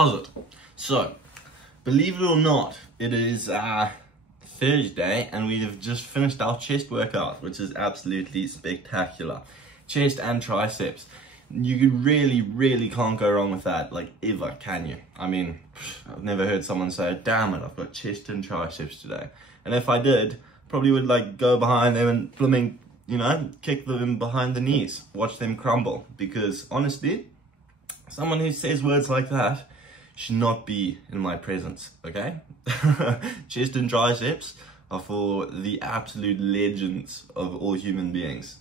How's it? So, believe it or not, it is Thursday and we have just finished our chest workout, which is absolutely spectacular. Chest and triceps. You really can't go wrong with that, like ever, can you? I mean, I've never heard someone say, damn it, I've got chest and triceps today. And if I did, probably would like go behind them and blooming, you know, kick them behind the knees, watch them crumble. Because honestly, someone who says words like that should not be in my presence, okay? Chest and triceps are for the absolute legends of all human beings.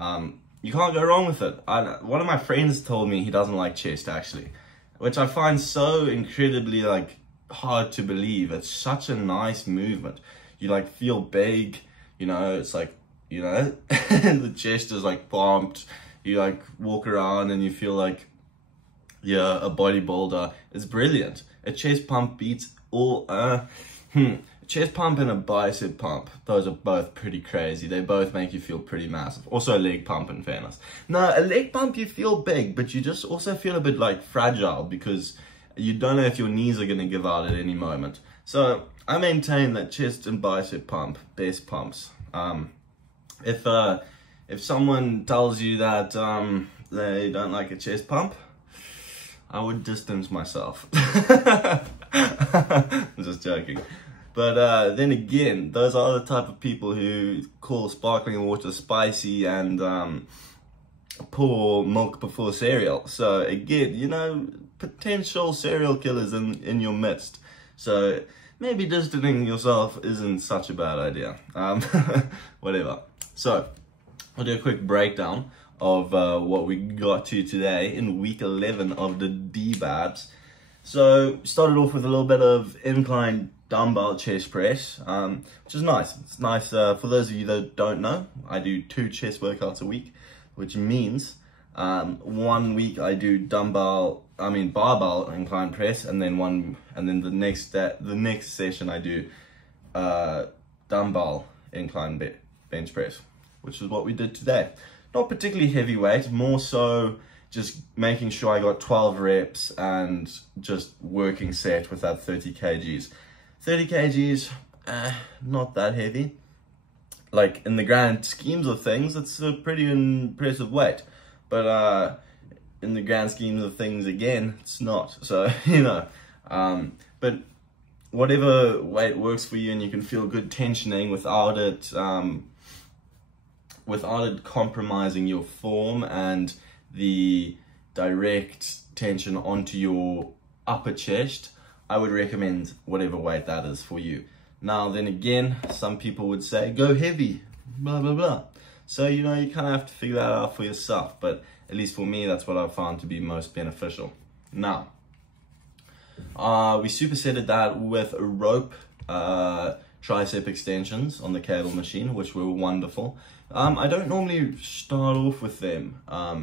You can't go wrong with it. One of my friends told me he doesn't like chest, actually, which I find so incredibly like hard to believe. It's such a nice movement. You like feel big, you know, it's like, you know, the chest is like pumped. You like walk around and you feel like you're a bodybuilder. It's brilliant. A chest pump beats all, chest pump and a bicep pump, those are both pretty crazy. They both make you feel pretty massive. Also a leg pump, in fairness. No, a leg pump you feel big, but you just also feel a bit like fragile because you don't know if your knees are going to give out at any moment. So I maintain that chest and bicep pump, best pumps. If someone tells you that they don't like a chest pump, I would distance myself. I'm just joking. But then again, those are the type of people who call sparkling water spicy and pour milk before cereal. So again, you know, potential serial killers in your midst. So maybe distancing yourself isn't such a bad idea. Whatever. So I'll do a quick breakdown of what we got to today in week 11 of the DBABs. So started off with a little bit of incline dumbbell chest press, which is nice. It's nice for those of you that don't know. I do 2 chest workouts a week, which means 1 week I do barbell incline press, and then the next session I do dumbbell incline bench press, which is what we did today. Not particularly heavyweight, more so just making sure I got 12 reps and just working set with that 30 kgs. 30 kgs, not that heavy. Like in the grand schemes of things, it's a pretty impressive weight. But in the grand schemes of things, again, it's not. So, you know, but whatever weight works for you and you can feel good tensioning without it compromising your form and the direct tension onto your upper chest, I would recommend whatever weight that is for you. Now, then again, some people would say, go heavy, blah, blah, blah. So, you know, you kind of have to figure that out for yourself. But at least for me, that's what I've found to be most beneficial. Now, we supersetted that with rope tricep extensions on the cable machine, which were wonderful. I don't normally start off with them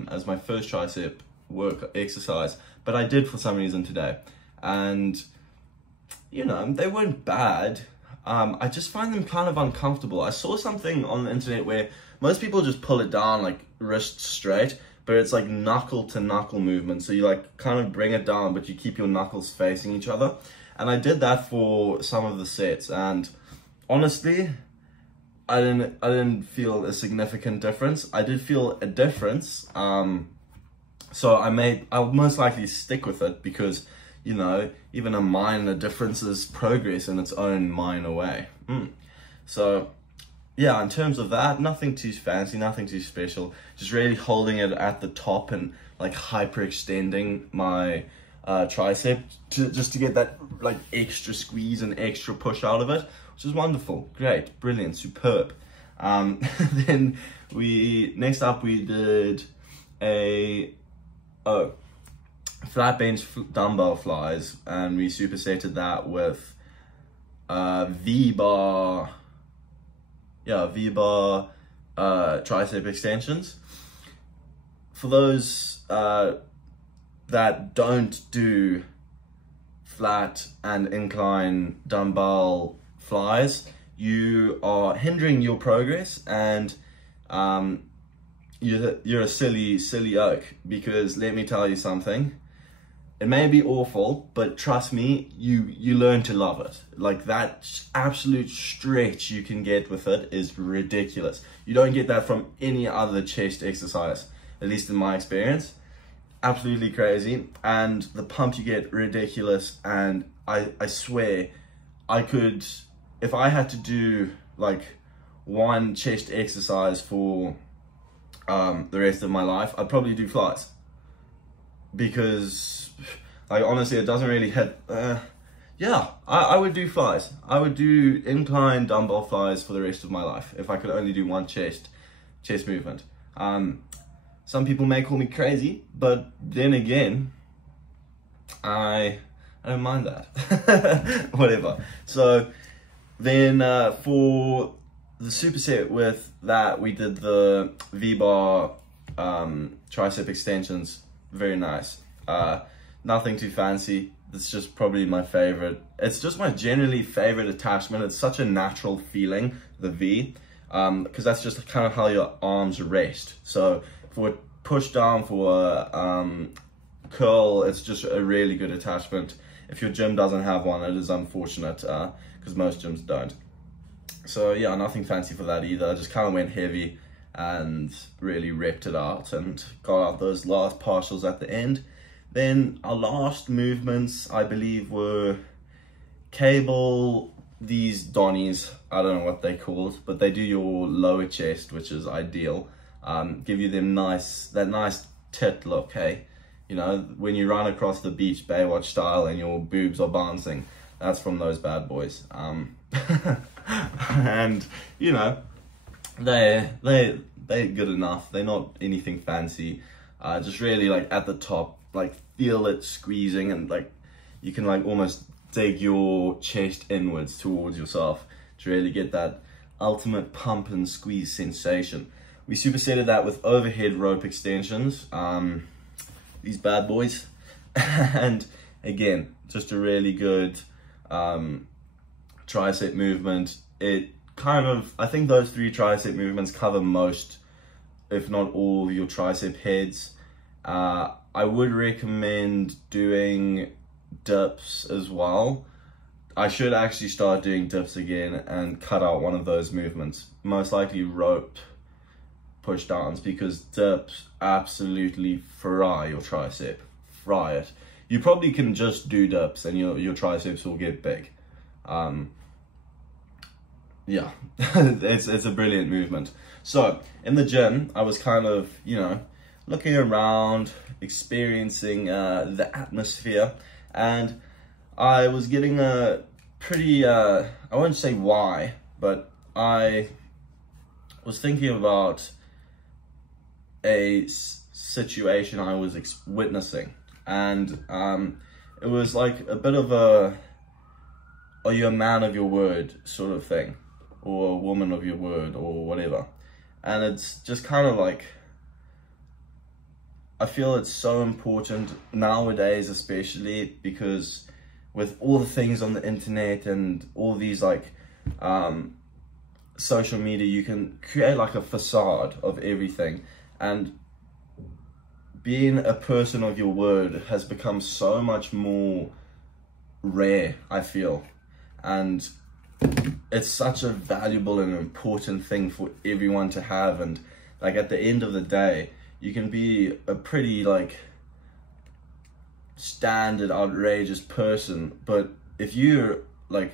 as my first tricep work exercise, but I did for some reason today. And, you know, they weren't bad. I just find them kind of uncomfortable. I saw something on the internet where most people just pull it down like wrist straight, but it's like knuckle to knuckle movement. So you like kind of bring it down, but you keep your knuckles facing each other. And I did that for some of the sets, and honestly, I didn't feel a significant difference. I did feel a difference. So I'll most likely stick with it because, you know, even a minor difference is progress in its own minor way. So, yeah, in terms of that, nothing too fancy, nothing too special. Just really holding it at the top and like hyperextending my tricep just to get that like extra squeeze and extra push out of it, which is wonderful, great, brilliant, superb. Then next up we did a flat bench dumbbell flies, and we supersetted that with V-bar tricep extensions. For those that don't do flat and incline dumbbell flies, you are hindering your progress, and you're a silly oak, because let me tell you something, It may be awful, but trust me, you learn to love it. Like, that absolute stretch you can get with it is ridiculous. You don't get that from any other chest exercise, at least in my experience. Absolutely crazy. And the pump you get, ridiculous. And I swear, I could, if I had to do like one chest exercise for the rest of my life, I'd probably do flies. Because, like, honestly, it doesn't really hit. Yeah, I would do flies. I would do incline dumbbell flies for the rest of my life if I could only do one chest movement. Some people may call me crazy, but then again, I don't mind that. Whatever. So then for the superset with that, we did the V-bar tricep extensions. Very nice. Nothing too fancy. It's just probably my favorite. It's just my generally favorite attachment. It's such a natural feeling, the V, because that's just kind of how your arms rest. So for a push down, for a curl, it's just a really good attachment. If your gym doesn't have one, it is unfortunate, because most gyms don't. So yeah, nothing fancy for that either. I just kind of went heavy and really repped it out and got out those last partials at the end. Then our last movements, I believe, were cable, these donnies. I don't know what they're called, but they do your lower chest, which is ideal. Give you them that nice tit look, hey? You know, when you run across the beach, Baywatch style, and your boobs are bouncing, that's from those bad boys. And, you know, they're good enough. They're not anything fancy. Just really, like, at the top, like, feel it squeezing, and like you can like almost dig your chest inwards towards yourself to really get that ultimate pump and squeeze sensation. We supersetted that with overhead rope extensions, these bad boys. And again, just a really good tricep movement. It kind of, I think those three tricep movements cover most, if not all, of your tricep heads. I would recommend doing dips as well. I should actually start doing dips again and cut out one of those movements. Most likely rope push downs, because dips absolutely fry your tricep. Fry it. You probably can just do dips and your triceps will get big. Yeah, it's a brilliant movement. So in the gym, I was kind of, you know, looking around, experiencing the atmosphere, and I was getting a pretty, I won't say why, but I was thinking about a situation I was witnessing, and it was like a bit of a, are you a man of your word sort of thing, or a woman of your word, or whatever. And it's just kind of like, I feel it's so important nowadays, especially because with all the things on the internet and all these like social media, you can create like a facade of everything, and being a person of your word has become so much more rare, I feel, and it's such a valuable and important thing for everyone to have. And like at the end of the day, you can be a pretty like standard outrageous person, but if you like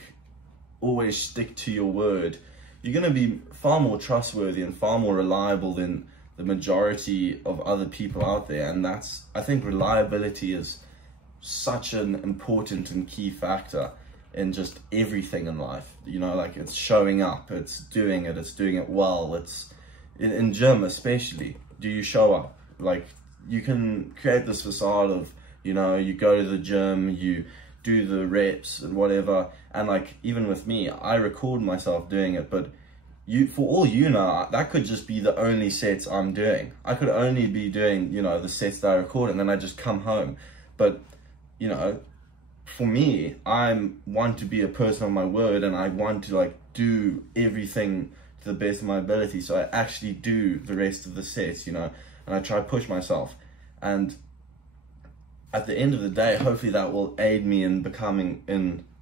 always stick to your word, you're going to be far more trustworthy and far more reliable than the majority of other people out there. And that's, I think reliability is such an important and key factor in just everything in life. You know, like it's showing up, it's doing it well. It's in gym especially, do you show up? Like you can create this facade of, you know, you go to the gym, you do the reps and whatever, and like even with me, I record myself doing it, but for all you know, that could just be the only sets I'm doing. I could only be doing, you know, the sets that I record, and then I just come home. But you know, for me, I want to be a person of my word, and I want to like do everything to the best of my ability. So I actually do the rest of the sets, you know, and I try to push myself. And at the end of the day, hopefully that will aid me in becoming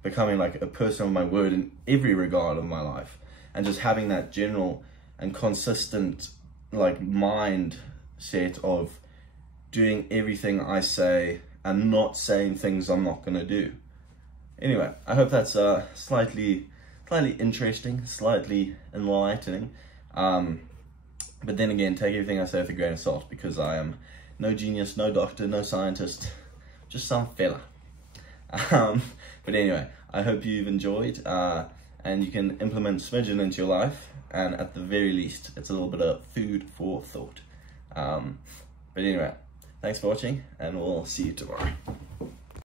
like a person of my word in every regard of my life, and just having that general and consistent like mindset of doing everything I say and not saying things I'm not gonna do. Anyway, I hope that's slightly interesting, slightly enlightening. But then again, take everything I say with a grain of salt, because I am no genius, no doctor, no scientist, just some fella. But anyway, I hope you've enjoyed, and you can implement smidgen into your life, and at the very least, it's a little bit of food for thought. But anyway, thanks for watching, and we'll see you tomorrow.